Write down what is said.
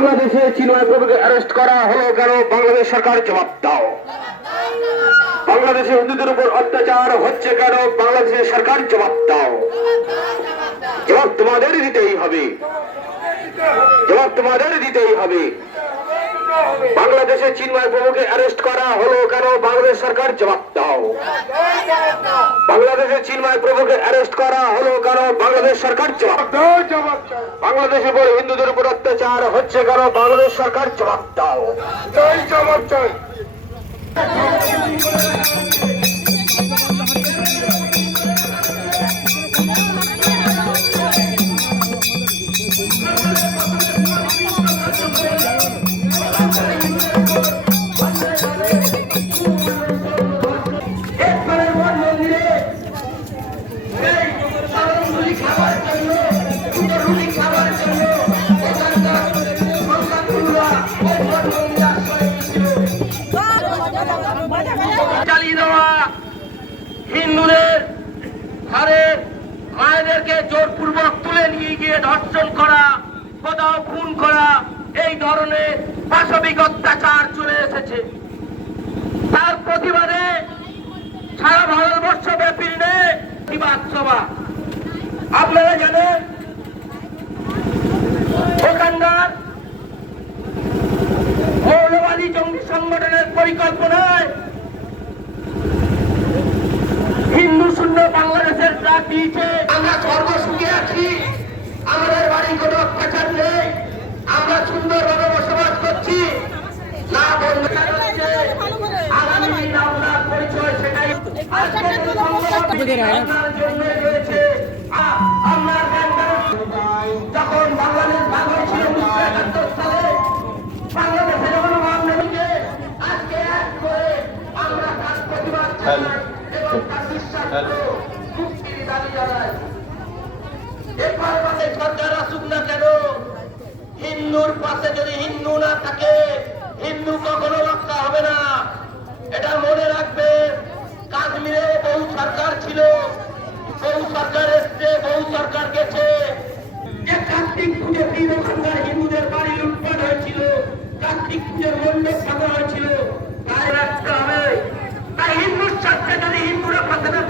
বাংলাদেশে চিন্ময় প্রভুকে অ্যারেস্ট করা হলো কেন? বাংলাদেশ সরকার জবাব দাও। বাংলাদেশে হিন্দুদের উপর অত্যাচার হচ্ছে কেন? বাংলাদেশের সরকার জবাব দাও। জবাব তোমাদের দিতেই হবে। জবাব তোমাদের দিতেই হবে। বাংলাদেশে চিন্ময় প্রভুকে অ্যারেস্ট করা হলো কেন? বাংলাদেশ সরকার জবাব দাও। বাংলাদেশে চিন্ময় প্রভুকে অ্যারেস্ট করা হলো কেন? বাংলাদেশ সরকার জবাব দাও। বাংলাদেশের উপর হিন্দুদের উপর অত্যাচার হচ্ছে কেন? বাংলাদেশ সরকার জবাব দাও। জবাব চাই হিন্দুদের ঘরে মায়েদেরকে জোরপূর্বক তুলে নিয়ে গিয়ে ধর্ষণ করা, কোথাও খুন করা, এই ধরনের পাশবিক অত্যাচার চলে এসেছে। তার প্রতিবাদে সারা ভারতবর্ষ ব্যাপী প্রতিবাদ সভা। আপনারা জানেন, ওখানকার মৌলবাদী জঙ্গি সংগঠনের পরিকল্পনায় হিন্দু শূন্য বাংলাদেশের ডাক দিয়েছে। আমরা স্বর্গ সুখে আছি আমাদের বাড়ি কোনো অত্যাচার নেই আমরা সুন্দরভাবে বসবাস করছি। না বন্ধ আগামী দিন আপনার পরিচয় সেটাই আজকে যে সংগঠন আপনার জন্যই রয়েছে আ- আপনার ব্যাংকের যখন বাংলাদেশ ভাগ হয়েছিল উনিশশো একাত্তর সালে বাংলাদেশে যখন আজকে এক করে আমরা তার প্রতিবাদ জানাই এবং মুক্তির দাবি জানাই এরপর আমাদের সরকার আসুক না কেন? হিন্দুর পাশে যদি হিন্দু না থাকে হিন্দু কখনো রক্ষা হবে না। এটা মনে রাখবে কাশ্মীরে বহু সরকার ছিল বহু সরকার এসছে বহু সরকার গেছে। যে কার্তিক পুজো ওখানকার হিন্দুদের বাড়ি লুটপাট হয়েছিল কার্তিক পুজোর মণ্ডপ ভাঙা হয়েছিল। তাই রাখতে হবে। তাই হিন্দুর স্বার্থে যদি হিন্দুরা পাশে না থাকে হিন্দুদের